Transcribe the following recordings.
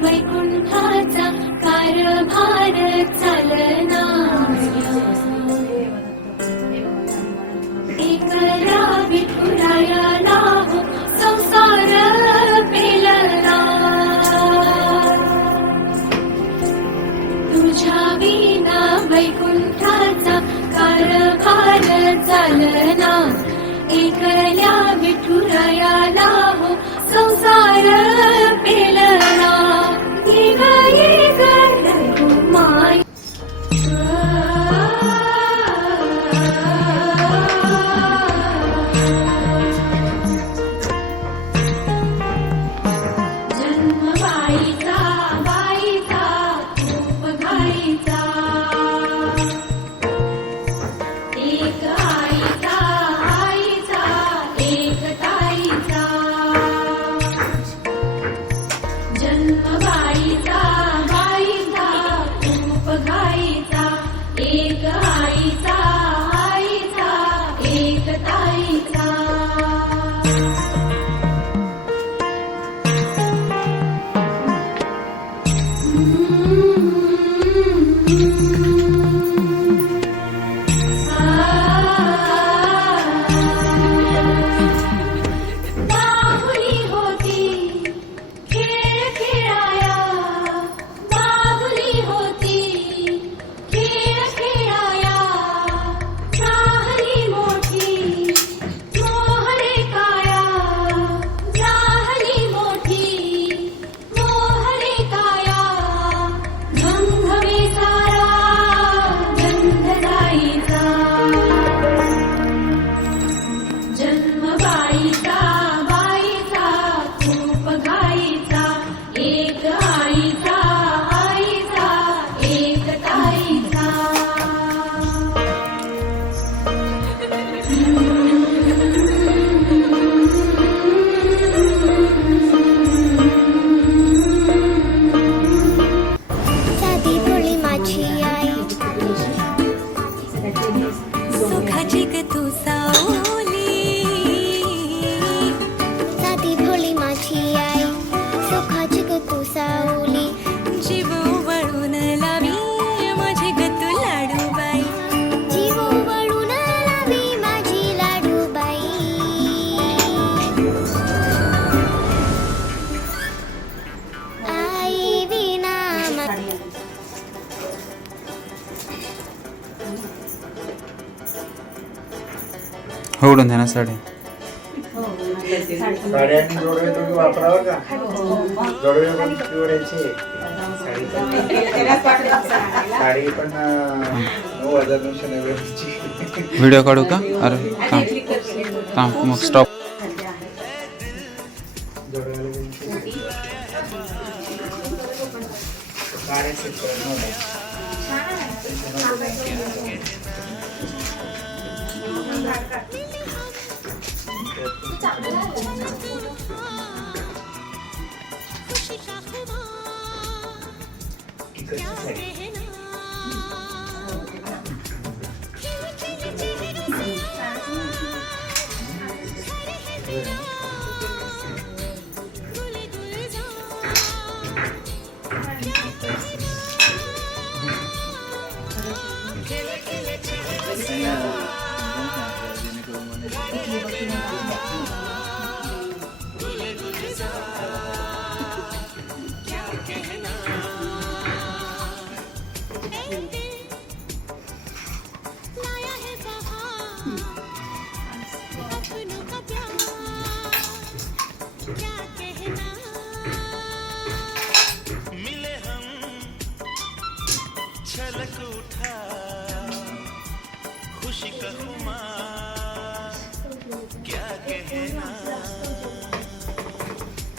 वैकुंठाचा कारभार चालना एकला विठुरायाला हो संसार पेलना तुझ्या विना वैकुंठाचा कारभार चालना एकल्या विठुरायाला हो संसार पेलना माय जन्मबाईचा बाईचा खूप घाईचा एक आईचा आईचा एक ताईचा जन्मबाईचा बाईचा खूप घाईचा एक आईचा आईचा एक ताईचा बाहुली होती खेळ खेळाया बाहुली होती खेळ खेळाया झाली मोठी मोहरे काया झाली मोठी मोहरे काया घमघमे सारा गंध जाईचा जन्मबाईचा बाईचा खूप घाईचा एक आईचा आईचा एक ताईचा साधी भोळी माझी आई सुखाची ग तू सावली साधी भोळी माझी आई सुखाची ग तू सावली जीव वळून लावी माझी ग तू लाडूबाई जीव वळून लावी माझी लाडूबाई आई विना होडून द्या ना साडी साडी आणि जोडवे तुम्ही वापरावं का जोडवे पण पिवळ्याचे साडी पण 9,990 व्हिडिओ काढू का अरे थांब थांब मग स्टॉप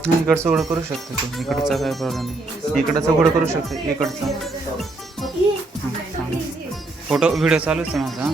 नाही इकडचं उघडं करू शकते तू इकडचा काय प्रॉब्लेम नाही इकडचं उघडं करू शकते इकडचं फोटो व्हिडिओ चालूच आहे माझा